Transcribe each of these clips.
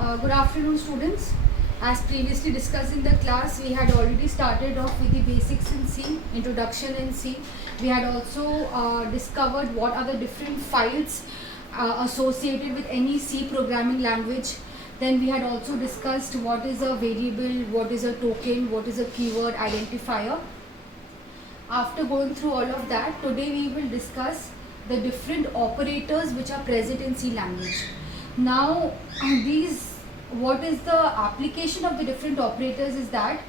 Good afternoon, students. As previously discussed in the class, we had already started off with the basics in C, introduction in C. We had also discovered what are the different files associated with any C programming language. Then we had also discussed what is a variable, what is a token, what is a keyword identifier. After going through all of that, today we will discuss the different operators which are present in C language. Now, what is the application of the different operators is that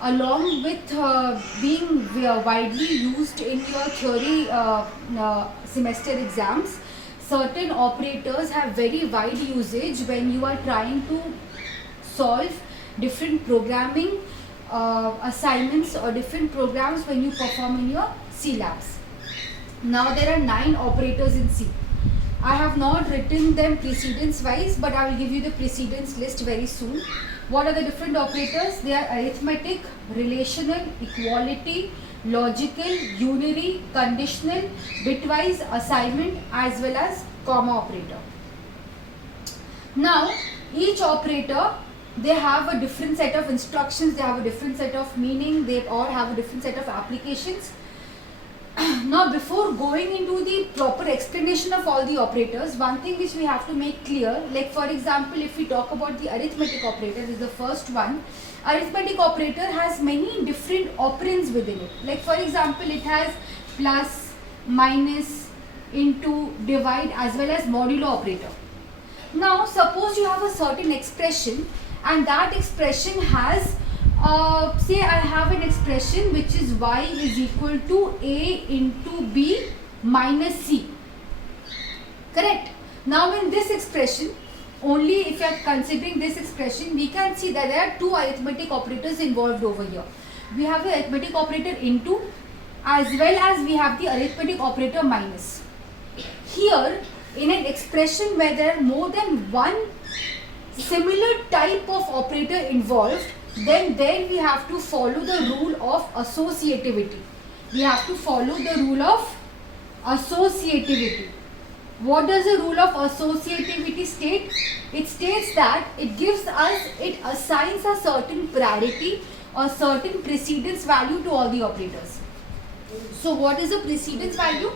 along with being widely used in your theory semester exams, certain operators have very wide usage when you are trying to solve different programming assignments or different programs when you perform in your C labs. Now there are 9 operators in C. I have not written them precedence wise, but I will give you the precedence list very soon. What are the different operators? They are arithmetic, relational, equality, logical, unary, conditional, bitwise, assignment, as well as comma operator. Now each operator, they have a different set of instructions, they have a different set of meaning, they all have a different set of applications. Now before going into the proper explanation of all the operators, one thing which we have to make clear, like for example if we talk about the arithmetic operator, is the first one. Arithmetic operator has many different operands within it. Like for example it has plus, minus, into, divide, as well as modulo operator. Now suppose you have a certain expression and that expression has say I have an expression which is y is equal to a into b minus c. Correct? Now in this expression, only if you are considering this expression, we can see that there are 2 arithmetic operators involved over here. We have the arithmetic operator into as well as we have the arithmetic operator minus. Here in an expression where there are more than one similar type of operator involved, then we have to follow the rule of associativity. We have to follow the rule of associativity. What does the rule of associativity state? It states that it assigns a certain priority or certain precedence value to all the operators. So what is the precedence value?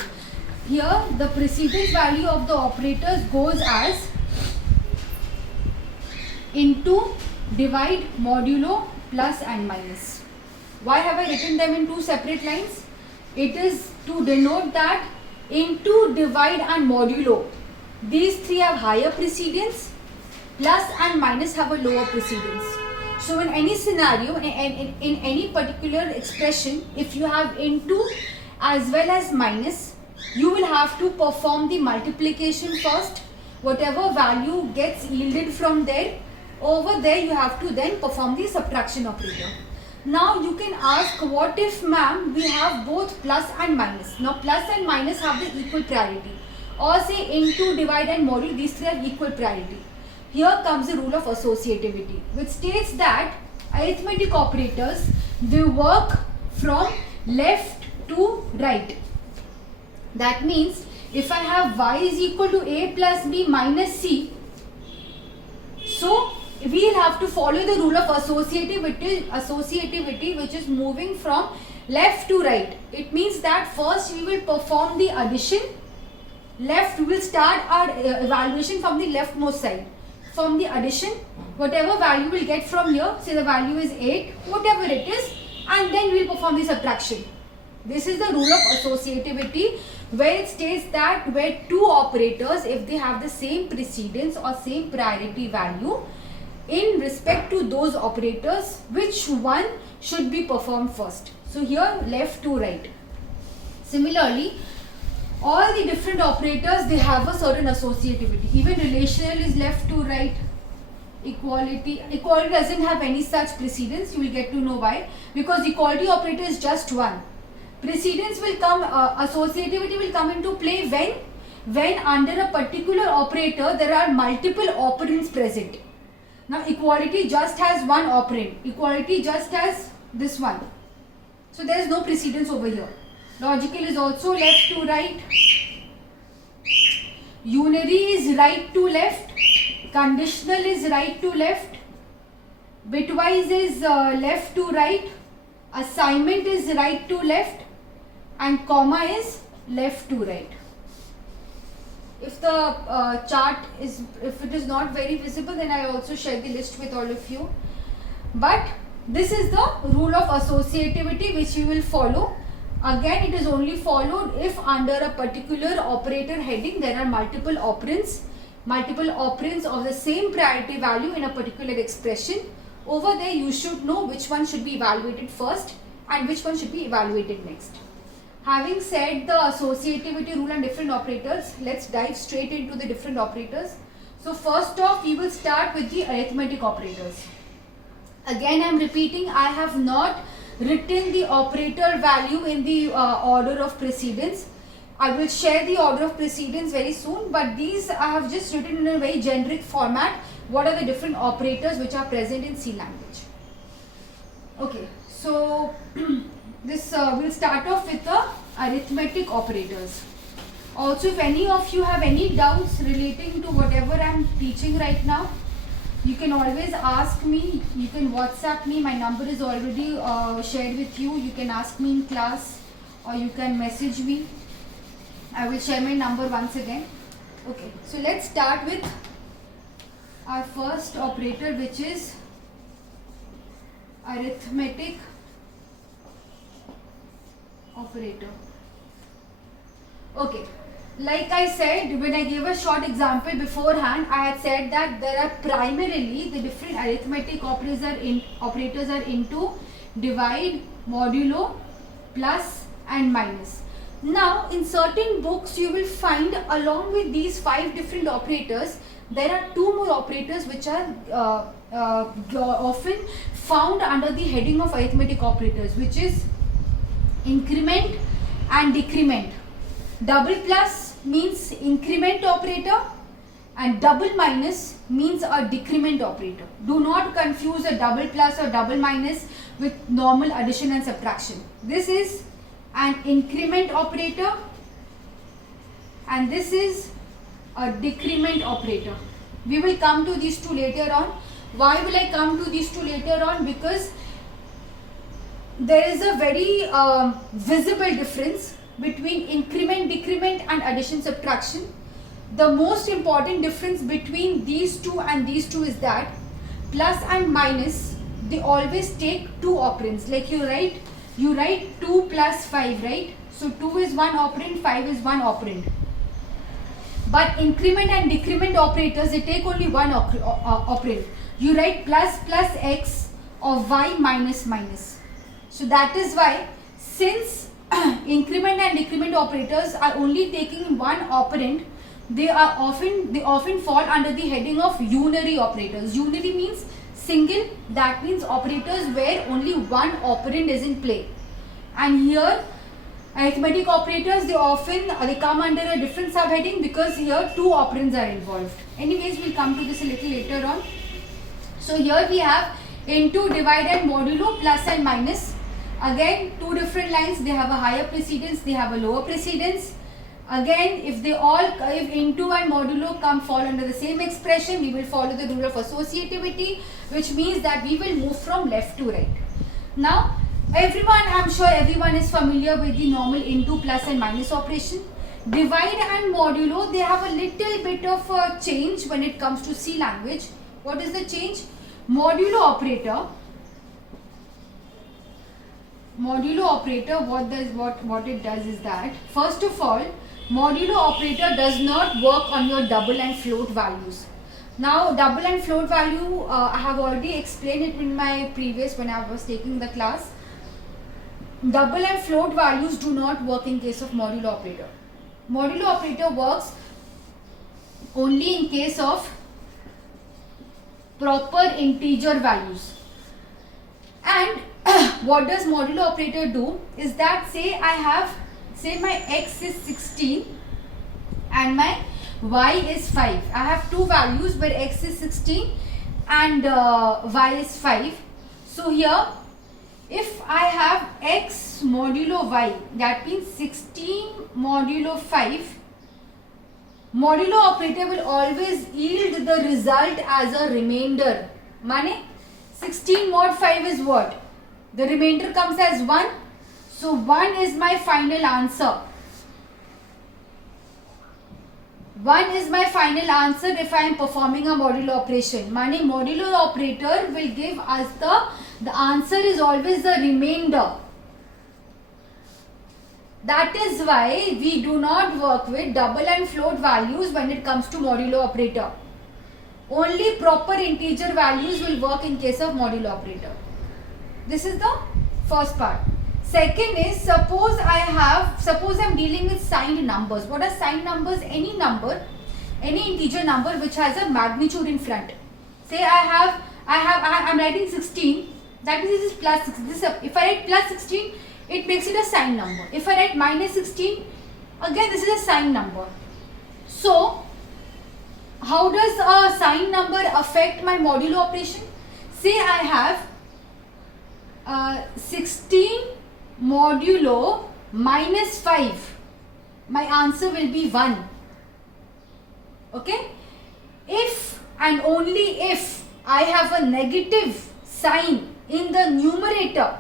Here the precedence value of the operators goes as into, divide, modulo, plus and minus. Why have I written them in 2 separate lines? It is to denote that into, divide and modulo, these 3 have higher precedence, plus and minus have a lower precedence. So in any scenario, in any particular expression, if you have into as well as minus, you will have to perform the multiplication first. Whatever value gets yielded from there, over there you have to then perform the subtraction operator. Now you can ask, what if ma'am we have both plus and minus? Now plus and minus have the equal priority, or say into, divide and modulo, these 3 have equal priority. Here comes the rule of associativity, which states that arithmetic operators, they work from left to right. That means if I have y is equal to a plus b minus c, so we will have to follow the rule of associativity, which is moving from left to right. It means that first we will perform the addition. We will start our evaluation from the leftmost side. From the addition, whatever value we will get from here, say the value is 8, whatever it is, and then we will perform the subtraction. This is the rule of associativity, where it states that where 2 operators, if they have the same precedence or same priority value, in respect to those operators, which one should be performed first. So here left to right. Similarly, all the different operators, they have a certain associativity. Even relational is left to right. Equality doesn't have any such precedence. You will get to know why. Because equality operator is just one. Precedence will come, associativity will come into play when under a particular operator there are multiple operands present. Now equality just has one operand. Equality just has this one. So there is no precedence over here. Logical is also left to right. Unary is right to left. conditional is right to left, bitwise is left to right, assignment is right to left, and comma is left to right. If the chart is, if it is not very visible, then I also share the list with all of you. But this is the rule of associativity which we will follow. Again, it is only followed if under a particular operator heading there are multiple operands of the same priority value in a particular expression. Over there you should know which one should be evaluated first and which one should be evaluated next. Having said the associativity rule and different operators, let's dive straight into the different operators. So first off, we will start with the arithmetic operators. Again, I am repeating, I have not written the operator value in the order of precedence. I will share the order of precedence very soon, but these I have just written in a very generic format. What are the different operators which are present in C language? Okay, so this we'll start off with the arithmetic operators. Also, if any of you have any doubts relating to whatever I am teaching right now, you can always ask me. You can WhatsApp me. My number is already shared with you. You can ask me in class or you can message me. I will share my number once again. Okay, so let's start with our first operator, which is arithmetic operator. Okay, like I said, when I gave a short example beforehand, I had said that there are primarily the different arithmetic operators are into divide, modulo, plus and minus. Now, in certain books you will find along with these 5 different operators, there are 2 more operators which are often found under the heading of arithmetic operators, which is increment and decrement. Double plus means increment operator and double minus means a decrement operator. Do not confuse a double plus or double minus with normal addition and subtraction. This is an increment operator and this is a decrement operator. We will come to these two later on. Why will I come to these two later on? Because there is a very visible difference between increment, decrement and addition, subtraction. The most important difference between these two and these two is that plus and minus, they always take 2 operands. Like you write 2 plus 5, right? So 2 is one operand, 5 is one operand. But increment and decrement operators, they take only one operand. You write plus plus x or y minus minus. So that is why, since increment and decrement operators are only taking one operand, they often fall under the heading of unary operators. Unary means single, that means operators where only one operand is in play. And here arithmetic operators, they come under a different subheading because here 2 operands are involved. Anyways, we'll come to this a little later on. So here we have into, divide and modulo, plus and minus. Again, 2 different lines, they have a higher precedence, they have a lower precedence. Again, if into and modulo fall under the same expression, we will follow the rule of associativity, which means that we will move from left to right. Now, I'm sure everyone is familiar with the normal into, plus and minus operation. Divide and modulo, they have a little bit of a change when it comes to C language. What is the change? Modulo operator, what it does is that, first of all, modulo operator does not work on your double and float values. Now, double and float value, I have already explained it in my previous, when I was taking the class. Double and float values do not work in case of modulo operator. Modulo operator works only in case of proper integer values. And what does modulo operator do is that, say my x is 16 and my y is 5. I have 2 values where x is 16 and y is 5. So here, if I have x modulo y, that means 16 modulo 5, modulo operator will always yield the result as a remainder. Mane 16 mod 5 is what? The remainder comes as 1. So 1 is my final answer. 1 is my final answer if I am performing a modulo operation. Meaning modulo operator will give us the answer is always the remainder. That is why we do not work with double and float values when it comes to modulo operator. Only proper integer values will work in case of modulo operator. This is the first part. Second is suppose I'm dealing with signed numbers. What are signed numbers? Any number, any integer number which has a magnitude in front. Say I'm writing 16. That means this is plus 16. If I write plus 16, it makes it a signed number. If I write minus 16, again this is a signed number. So how does a signed number affect my modulo operation? Say I have 16 modulo minus 5. My answer will be 1. Okay? If and only if I have a negative sign in the numerator,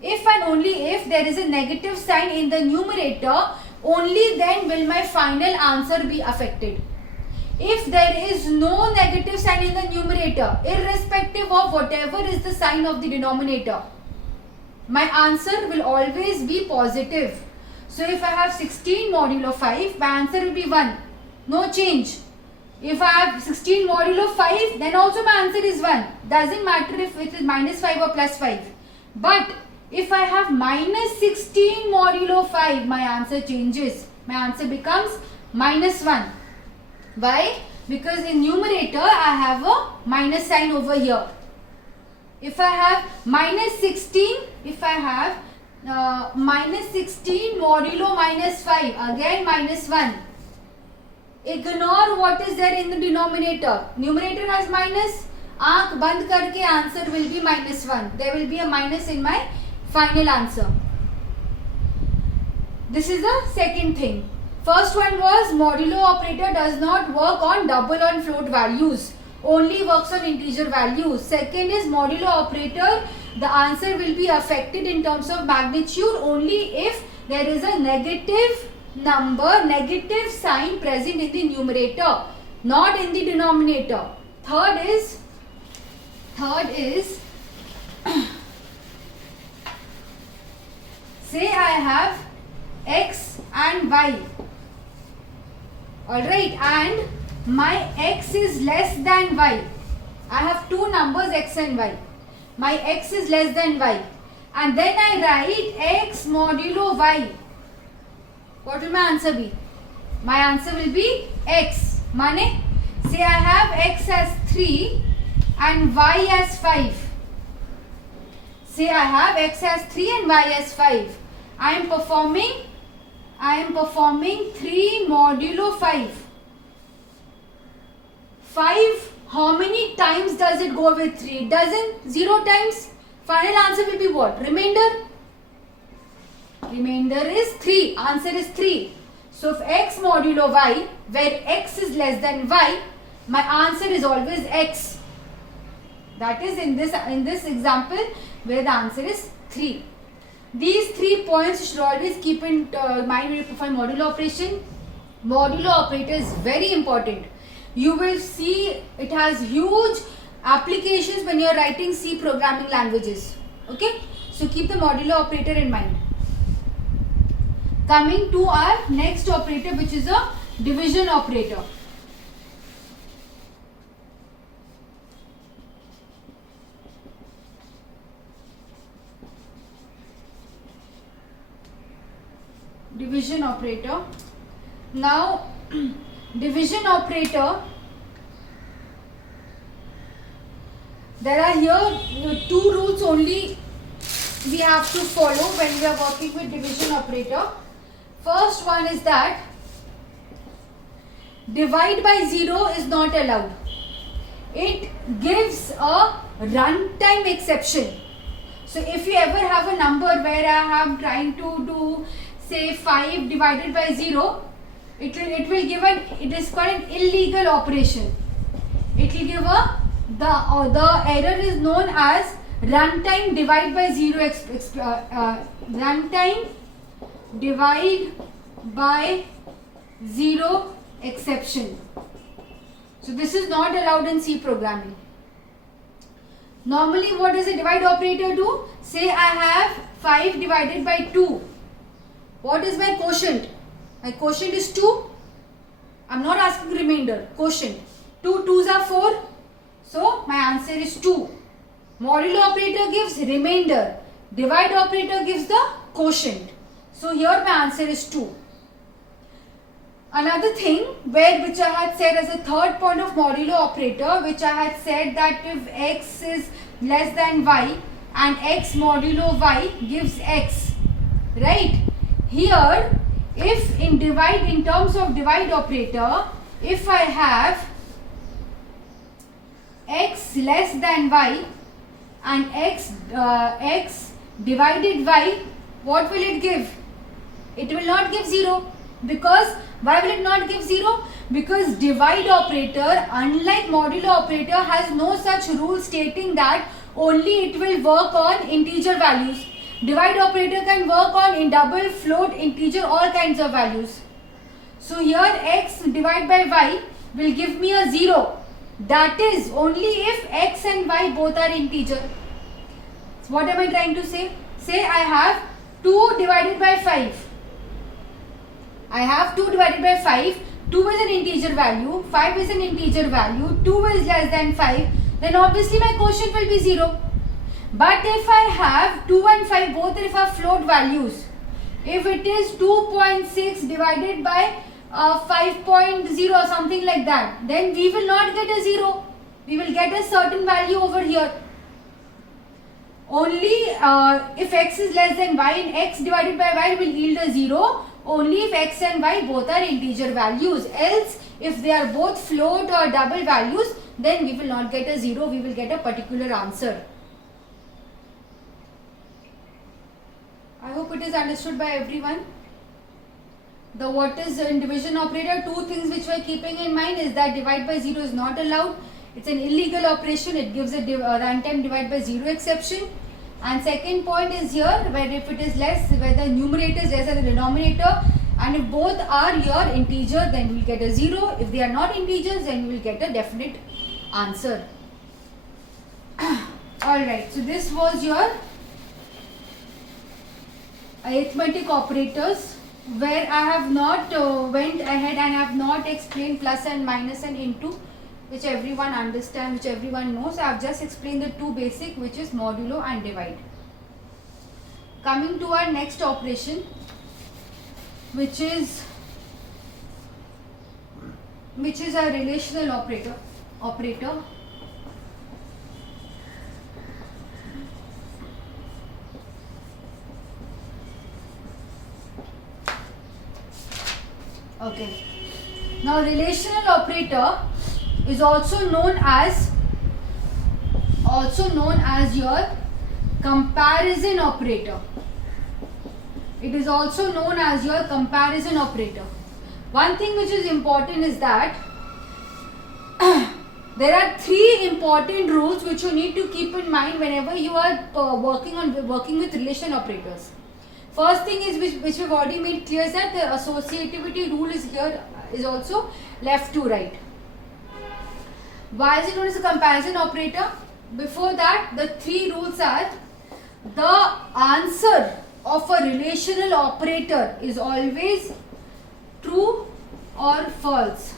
if and only if there is a negative sign in the numerator, only then will my final answer be affected. If there is no negative sign in the numerator, irrespective of whatever is the sign of the denominator, my answer will always be positive. So if I have 16 modulo 5, my answer will be 1. No change. If I have 16 modulo 5, then also my answer is 1. Doesn't matter if it is minus 5 or plus 5. But if I have minus 16 modulo 5, my answer changes. My answer becomes minus 1. Why? Because in numerator, I have a minus sign over here. If I have minus 16, if I have minus 16 modulo minus 5, again minus 1. Ignore what is there in the denominator. Numerator has minus. Aankh band karke answer will be minus 1. There will be a minus in my final answer. This is the second thing. First one was modulo operator does not work on double and float values. Only works on integer values. Second is modulo operator, the answer will be affected in terms of magnitude only if there is a negative number, negative sign present in the numerator, not in the denominator. Third is say I have x and y. Alright, and my x is less than y. I have two numbers x and y. My x is less than y. And then I write x modulo y. What will my answer be? My answer will be x. Mane, say I have x as 3 and y as 5. Say I have x as 3 and y as 5. I am performing 3 modulo 5. 5, how many times does it go with 3? It doesn't. 0 times. Final answer will be what? Remainder. Remainder is 3. Answer is 3. So if x modulo y, where x is less than y, my answer is always x. That is in this example where the answer is 3. These 3 points you should always keep in mind when you perform modulo operation. Modulo operator is very important. You will see it has huge applications when you are writing C programming languages. Okay, so keep the modulo operator in mind. Coming to our next operator, which is a division operator. Division operator. Now, division operator, there are here 2 rules only we have to follow when we are working with division operator. First one is that divide by 0 is not allowed. It gives a runtime exception. So if you ever have a number where I am trying to do say 5 divided by 0, it will give it is called an illegal operation. It will give the error is known as runtime divide by zero runtime divide by zero exception. So this is not allowed in C programming. Normally what does a divide operator do? Say I have 5 divided by 2. What is my quotient? My quotient is 2. I'm not asking remainder. Quotient. 2 2s are 4. So my answer is 2. Modulo operator gives remainder. Divide operator gives the quotient. So here my answer is 2. Another thing which I had said as a third point of modulo operator, which I had said that if x is less than y and x modulo y gives x, right? Here, if in terms of divide operator, if I have x less than y and x divided y, what will it give? It will not give 0. Because why will it not give 0? Because divide operator, unlike modulo operator, has no such rule stating that only it will work on integer values. Divide operator can work on in double, float, integer, all kinds of values. So here x divided by y will give me a 0. That is only if x and y both are integer. So what am I trying to say? Say I have 2 divided by 5. I have 2 divided by 5. 2 is an integer value. 5 is an integer value. 2 is less than 5. Then obviously my quotient will be 0. But if I have 2 and 5 both if are float values, if it is 2.6 divided by 5.0 or something like that, then we will not get a 0. We will get a certain value over here. Only if x is less than y and x divided by y will yield a 0. Only if x and y both are integer values. Else, if they are both float or double values, then we will not get a 0. We will get a particular answer. I hope it is understood by everyone. The what is in division operator, 2 things which we are keeping in mind is that divide by 0 is not allowed. It's an illegal operation. It gives a runtime divide by 0 exception. And second point is here, where if it is less, where the numerator is less than the denominator, and if both are here integer, then we will get a 0. If they are not integers, then we will get a definite answer. Alright, so this was your arithmetic operators, where I have not went ahead and have not explained plus and minus and into, which everyone understands, which everyone knows. I have just explained the 2 basic, which is modulo and divide. Coming to our next operation, which is a relational operator. Okay. Now relational operator is also known as your comparison operator. It is also known as your comparison operator. One thing which is important is that there are 3 important rules which you need to keep in mind whenever you are working with relational operators. First thing is which we've already made clear is that the associativity rule is here, is also left to right. Why is it known as a comparison operator? Before that, the 3 rules are: the answer of a relational operator is always true or false.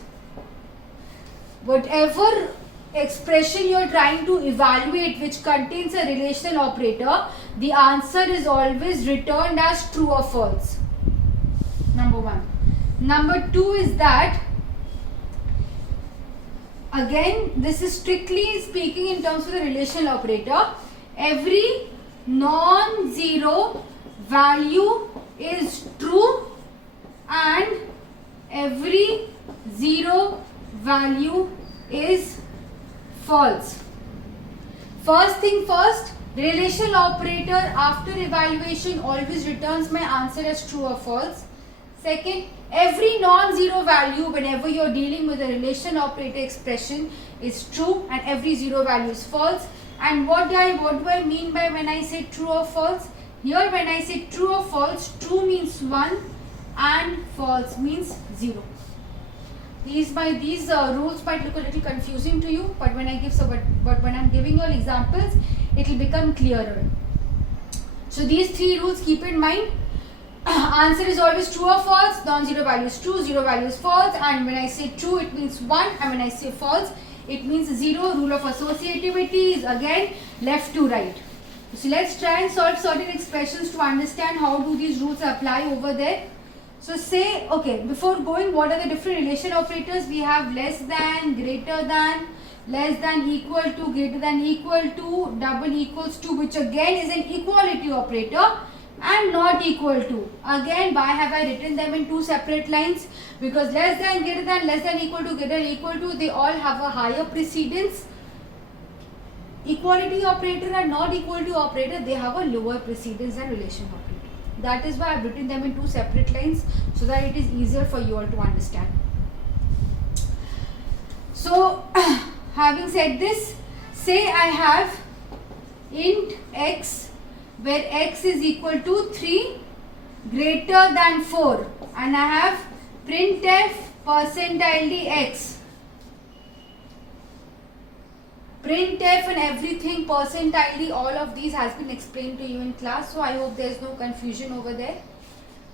Whatever expression you are trying to evaluate which contains a relational operator, the answer is always returned as true or false. Number 1. Number 2 is that, again, this is strictly speaking in terms of the relational operator, every non-zero value is true and every zero value is false. First thing first, relational operator after evaluation always returns my answer as true or false. Second, every non-zero value whenever you're dealing with a relation operator expression is true and every zero value is false. And what do I mean by when I say true or false? Here when I say true or false, true means 1 and false means 0. These rules might look a little confusing to you, but when I'm giving you all examples, it will become clearer. So these 3 rules keep in mind. Answer is always true or false. Non-zero value is true, zero value is false, and when I say true it means 1, and when I say false it means 0. Rule of associativity is again left to right. So let's try and solve certain expressions to understand how do these rules apply over there. So say, okay, before going, what are the different relation operators? We have less than, greater than, less than, equal to, greater than, equal to, double equals to, which again is an equality operator, and not equal to. Again, why have I written them in 2 separate lines? Because less than, greater than, less than, equal to, greater than, equal to, they all have a higher precedence. Equality operator and not equality operator, they have a lower precedence than relation operator. That is why I have written them in 2 separate lines, so that it is easier for you all to understand. So, having said this, say I have int x where x is equal to 3 greater than 4, and I have printf %dx. Printf and everything, %, all of these has been explained to you in class, so I hope there is no confusion over there.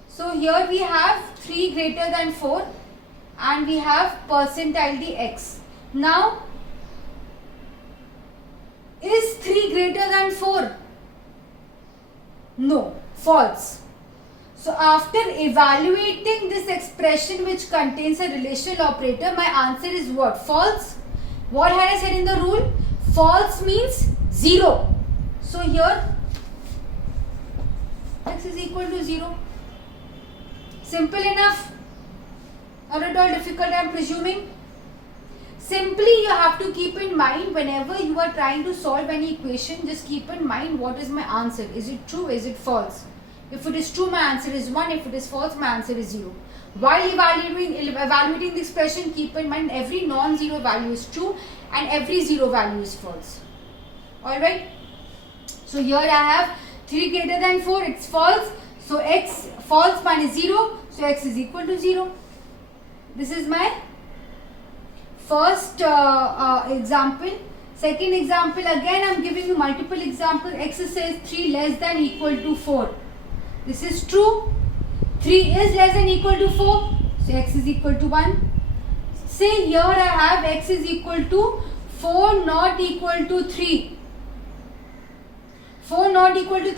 So here we have 3 greater than 4 and we have %dx. Now, is 3 greater than 4? No, false. So after evaluating this expression which contains a relational operator, my answer is what? False. What had I said in the rule? False means 0. So here x is equal to 0. Simple enough. Not at all difficult, I am presuming. Simply you have to keep in mind whenever you are trying to solve any equation, just keep in mind what is my answer. Is it true? Is it false? If it is true, my answer is 1. If it is false, my answer is 0. While evaluating the expression, keep in mind every non-zero value is true and every zero value is false. Alright. So here I have 3 greater than 4, it's false. So x false minus 0, so x is equal to 0. This is my first example. Second example, again I am giving you multiple examples. X says 3 less than equal to 4. This is true. 3 is less than equal to 4, so x is equal to 1. Say here I have x is equal to 4 not equal to 3. 4 not equal to